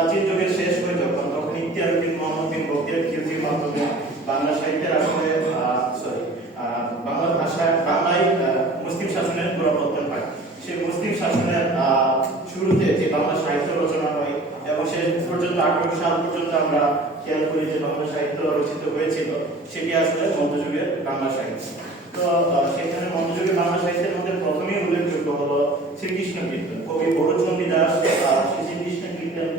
প্রাচীন যুগের শেষ হয় যখন, তখন ইখতিয়ার বিন মুহাম্মদ বিন বখতিয়ার খিলজির মাধ্যমে বাংলা সাহিত্যের আসলে বাংলা ভাষায় বাংলায় মুসলিম শাসনের গোড়াপত্তন হয়। সেই মুসলিম শাসনের শুরুতে যে বাংলা সাহিত্য রচনা হয় এবং শেষ পর্যন্ত 1800 সাল পর্যন্ত আমরা খেয়াল করি যে বাংলা সাহিত্য রচিত হয়েছিল, সেটি আসলে মধ্যযুগের বাংলা সাহিত্য। তো সেখানে মধ্যযুগের বাংলা সাহিত্যের মধ্যে প্রথমেই উল্লেখযোগ্য হলো শ্রীকৃষ্ণ কীর্তন। কবি বড়ুচন্ডী দাস শ্রীকৃষ্ণ কীর্তন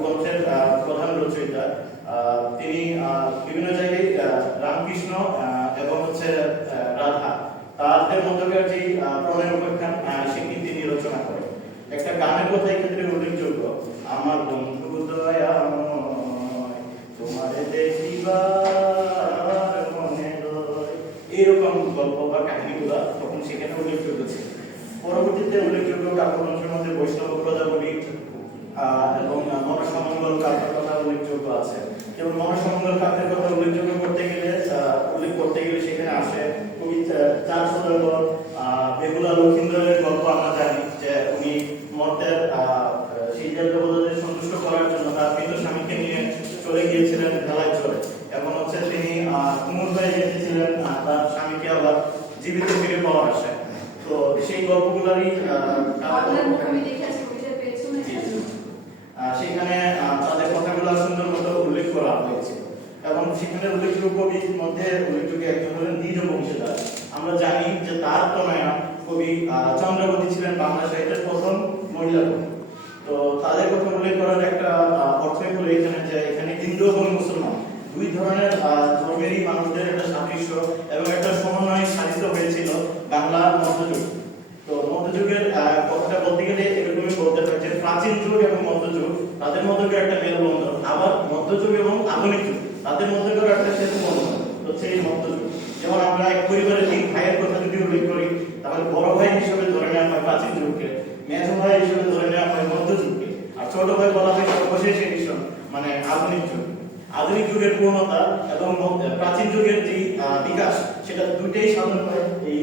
গ্রন্থের প্রধান রচয়িতা। তিনি বিভিন্ন জায়গায় রামকৃষ্ণ এবং রাধা তাদের মধ্যকার যে প্রণয় উপাখ্যান সেটি তিনি রচনা করেন। একটা গানের কথা এক্ষেত্রে উল্লেখযোগ্য, আমার বন্ধু দয়াময় তোমারে দেখিবার মনে রয়, এরকম গল্প বা কাহিনীগুলো তখন সেখানে উল্লেখযোগ্য ছিল। পরবর্তীতে উল্লেখযোগ্য কাব্যগ্রন্থের মধ্যে বৈষ্ণব পদাবলী এবং মনসমঙ্গল কাব্যের কথা উল্লেখযোগ্য আছে। এবং মনসমঙ্গল কাব্যের কথা উল্লেখ করতে গেলে সেখানে আসে কবি চার সদাগর বেহুলা লক্ষিন্দরের গল্প। আমরা জানি যে উনি মর্তের সিদ্ধার্থ দেবতাদের সন্তুষ্ট করার জন্য তার মৃত স্বামীকে নিয়ে চলে গিয়েছিলেন ভেলায় চলে, এবং তিনি কুমুর হয়ে গিয়েছিলেন তার স্বামীকে আবার জীবিত ফিরে পাওয়ার আশায়। তো সেই গল্পগুলোরই সেখানে তাদের কথাগুলো সুন্দর মতো উল্লেখ করা হয়েছে। এবং সেখানে উল্লেখযোগ্য কবির মধ্যে উল্লেখযোগ্য একজন হলেন দ্বিজ বংশীধর। আমরা জানি যে তার তনয়া কবি চন্দ্রাবতী ছিলেন বাংলা সাহিত্যের প্রথম মহিলা কবি। তো তাদের কথা উল্লেখ করার একটা অর্থই হলো এখানে যে এখানে হিন্দু এবং মুসলমান দুই ধরনের ধর্মেরই মানুষদের একটা সাদৃশ্য এবং একটা সমন্বয় সাধিত হয়েছিল বাংলার মধ্যযুগ। তো মধ্যযুগের কথাটা বলতে গেলে এরকমই বলতে হয় যে প্রাচীন যুগ এবং মধ্যযুগ তাদের মধ্যে একটা মেলবন্ধন, আবার মধ্যযুগ এবং আধুনিক যুগ তাদের মধ্যে একটা সেতু বন্ধন হচ্ছে এই মধ্যযুগ। যেমন আমরা এক পরিবারের তিন ভাইয়ের কথা যদি উল্লেখ করি, তাহলে বড় ভাই হিসেবে ধরে নেওয়া হয় প্রাচীন যুগকে, মেজ ভাই হিসেবে ধরে নেওয়া হয় মধ্যযুগকে, আর ছোট ভাই বলা হয় সর্বশেষ এডিশন মানে আধুনিক যুগ। আধুনিক যুগের পূর্ণতা এবং প্রাচীন যুগের যে বিকাশ সেটা দুইটাই সাধন হয় এই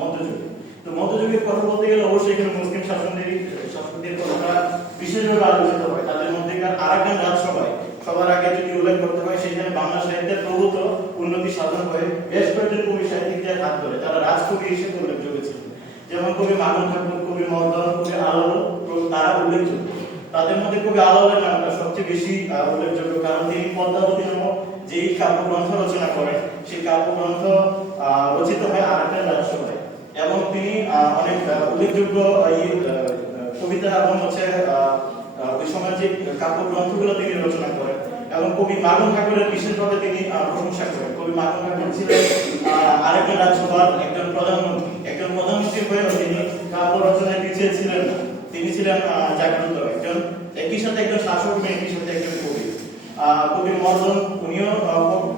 মধ্যযুগে। তো মধ্যযুগের কথা বলতে গেলে অবশ্যই এখানে মুসলিম শাসকদের কথা বিশেষভাবে আলোচিত হয়। তাদের মধ্যেকার আরাকান রাজসভায় সবার আগে যদি উল্লেখ করতে হয়, সেখানে বাংলা সাহিত্যের প্রভূত উন্নতি সাধন হয়ে বেশ কয়েকজন কবি সাহিত্যিকদের হাত ধরে তারা রাজকবি হিসেবে উল্লেখযোগ্য ছিলেন। যেমন কবি মাগন ঠাকুর, কবি মর্দন, কবি আলাল, তারা উল্লেখযোগ্য। তাদের মধ্যে কবি আলালের নামটা সবচেয়ে বেশি উল্লেখযোগ্য, কারণ তিনি পদ্মাবতী নামক যেই কাব্যগ্রন্থ রচনা করেন সেই কাব্যগ্রন্থ রচিত হয় আরাকান রাজসভায়, এবং তিনি অনেক উল্লেখযোগ্য কবিতা এবং ওই সময় যে কাব্যগ্রন্থগুলো তিনি রচনা করেন। এবং কবি মাগন ঠাকুরের বিশেষভাবে তিনি প্রশংসা করেন। কবি মাগন ঠাকুর ছিলেন আরাকান রাজসভার একজন প্রধানমন্ত্রী হয়েও তিনি কাব্য রচনায় পিছিয়ে ছিলেন না। তিনি ছিলেন জাগ্রত একজন, একই সাথে একজন শাসক, একই সাথে একজন কবি। কবি মর্দন উনিও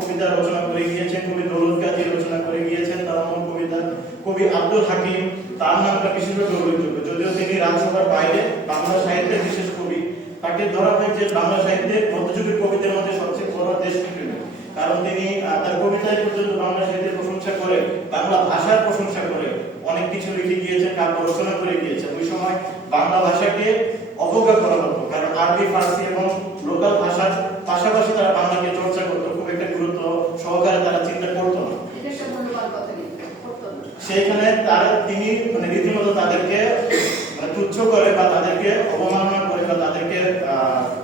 কবিতা রচনা করে গিয়েছেন, কবি দৌলত গাজী রচনা করে গিয়েছেন তার মূল কবিতা। কবি আব্দুল হাকিম, তার নামটা বিশেষভাবে উল্লেখযোগ্য, যদিও তিনি রাজসভার বাইরে বাংলা সাহিত্যের বিশেষ কবি। তাকে ধরা হয়েছে বাংলা সাহিত্যের মধ্যযুগের কবিদের মধ্যে সবচেয়ে বড় দেশপ্রেমী, কারণ তিনি তার কবিতায় পর্যন্ত বাংলা সাহিত্যের প্রশংসা করে, বাংলা ভাষার প্রশংসা করে অনেক কিছু লিখে গিয়েছেন, কাব্য রচনা করে গিয়েছেন। ওই সময় বাংলা ভাষাকে অবজ্ঞা করা হতো, কারণ আরবি, ফার্সি এবং লোকাল ভাষার পাশাপাশি তারা বাংলাকে চর্চা করতো, খুব একটা গুরুত্ব সহকারে তারা চিন্তা করতো না। সেখানে তিনি রীতিমতো তাদেরকে তুচ্ছ করে বা তাদেরকে অবমাননা করে বা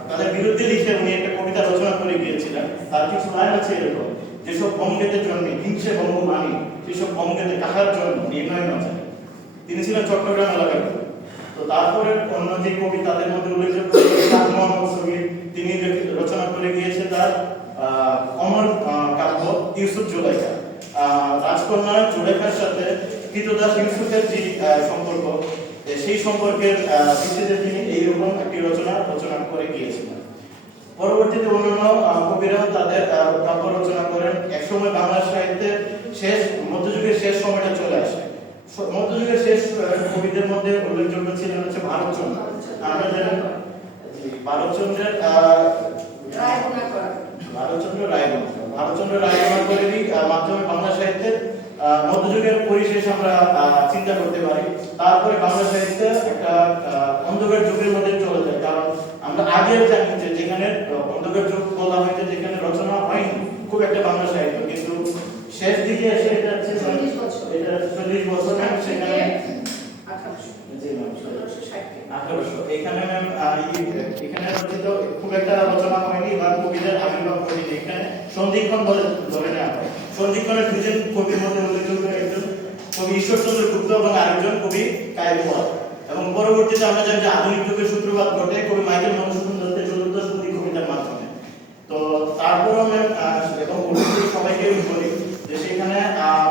তাদের বিরুদ্ধে লিখে উনি একটা কবিতা রচনা করে গিয়েছিলেন। তার কিছু লাইন আছে এরকম: যেসব বঙ্গেতে জন্মে হিংসে বঙ্গ মানি, সেসব বঙ্গেতে কাহার জন্ম নির্ণয় না জানে। তিনি ছিলেন চট্টগ্রাম এলাকার। তো তারপরে অন্য যে কবি তাদের মধ্যে উল্লেখযোগ্য মোহাম্মদ শহীদ, তিনি রচনা করে গিয়েছে তার অমর কাব্য ইউসুফ জুলাইখা। রাজকন্যা জুলেখার সাথে কৃতদাস ইউসুফের যে সম্পর্ক, সেই সম্পর্কের ভিত্তিতে তিনি এইরকম একটি রচনা করে গিয়েছিলেন। পরবর্তীতে অন্যান্য কবিরাও তাদের কাব্য রচনা করেন। একসময় বাংলা সাহিত্যের মধ্যযুগের শেষ সময়টা চলে আসে। মধ্যযুগের শেষ কবিদের মধ্যে উল্লেখযোগ্য ছিলেন ভারতচন্দ্র। আমরা জানি ভারতচন্দ্র রায়বনাথেরই মাধ্যমে বাংলা সাহিত্যের মধ্যযুগের পরিশেষ আমরা চিন্তা করতে পারি। তারপরে বাংলা সাহিত্য একটা অন্ধকার যুগের মধ্যে চলে যায়, কারণ আমরা আগেও জানি যে যেখানে অন্ধকার যুগ বলা হয় যে যেখানে রচনা হয়নি খুব একটা বাংলা সাহিত্য, কিন্তু শেষ দিকে এসে এটা হচ্ছে 40 বছর, এটা 40 বছর ম্যাম সেখানে 1800 জি ম্যাম 1660 1800 এখানে ম্যাম এখানে রচিত খুব একটা রচনা হয়নি বা কবিদের আবির্ভাব হয়নি। এখানে সন্ধিক্ষণ বলে ধরে নেওয়া হয়। সন্ধিক্ষণের দুজন কবির মধ্যে উল্লেখযোগ্য একজন কবি ঈশ্বরচন্দ্র গুপ্ত এবং আরেকজন কবি কায়রোয়াদ। এবং পরবর্তীতে আমরা জানি যে আধুনিক যুগের সূত্রপাত ঘটে কবি মাইকেল মধুসূদন দত্তের চতুর্দশ পদী কবিতার মাধ্যমে। তো তারপরও ম্যাম এবং অবশ্যই সবাইকে বলি যে সেখানে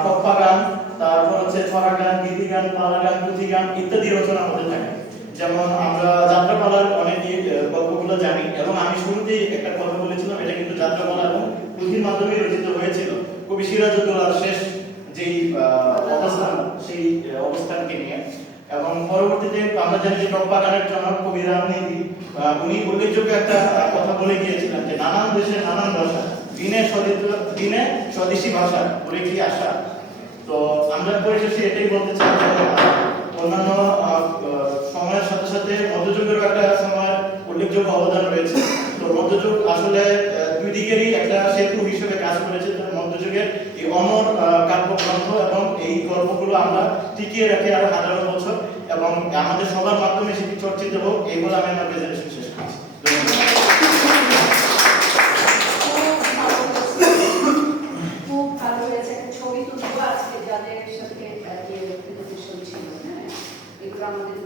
টপ্পা গান, তারপর হচ্ছে ছড়া গান, গীতি গান, পালা গান, পুঁথি গান ইত্যাদি রচনা হতে থাকে। যেমন আমরা যাত্রাপালার অনেকই গল্পগুলো জানি, এবং আমি শুরুতেই একটা কথা বলেছিলাম এটা কিন্তু যাত্রাপালা এবং পুঁথির মাধ্যমে রচিত হয়েছিল কবি সিরাজউদ্দৌলার শেষ যেই অবস্থান সেই অবস্থানকে নিয়ে। এবং পরবর্তীতে আমরা জানি যে টপ্পা গানের জনক কবি রামনীতি উনি উল্লেখযোগ্য একটা কথা বলে গিয়েছিলেন যে নানান দেশের নানান ভাষা, দিনে স্বদেশী ভাষা বলে কি আশা। তো আমরা পরিশেষে এটাই বলতে চাই যে অন্যান্য সময়ের সাথে সাথে মধ্যযুগেরও একটা সময় উল্লেখযোগ্য অবদান রয়েছে। তো মধ্যযুগ আসলে দুই দিকেরই একটা সেতু হিসেবে কাজ করেছে। তো মধ্যযুগের এই অমর কাব্যগ্রন্থ এবং এই গল্পগুলো আমরা টিকিয়ে রাখি আরো হাজারো বছর, এবং আমাদের সবার মাধ্যমে সেটি চর্চিত হোক, এই বলে আমি আমার প্রেজেন্টেশন শেষ করছি। খুব ভালো হয়েছে। একটা ছবি তুলবো আজকে যাদের সাথে ছিল, হ্যাঁ, এগুলো আমাদের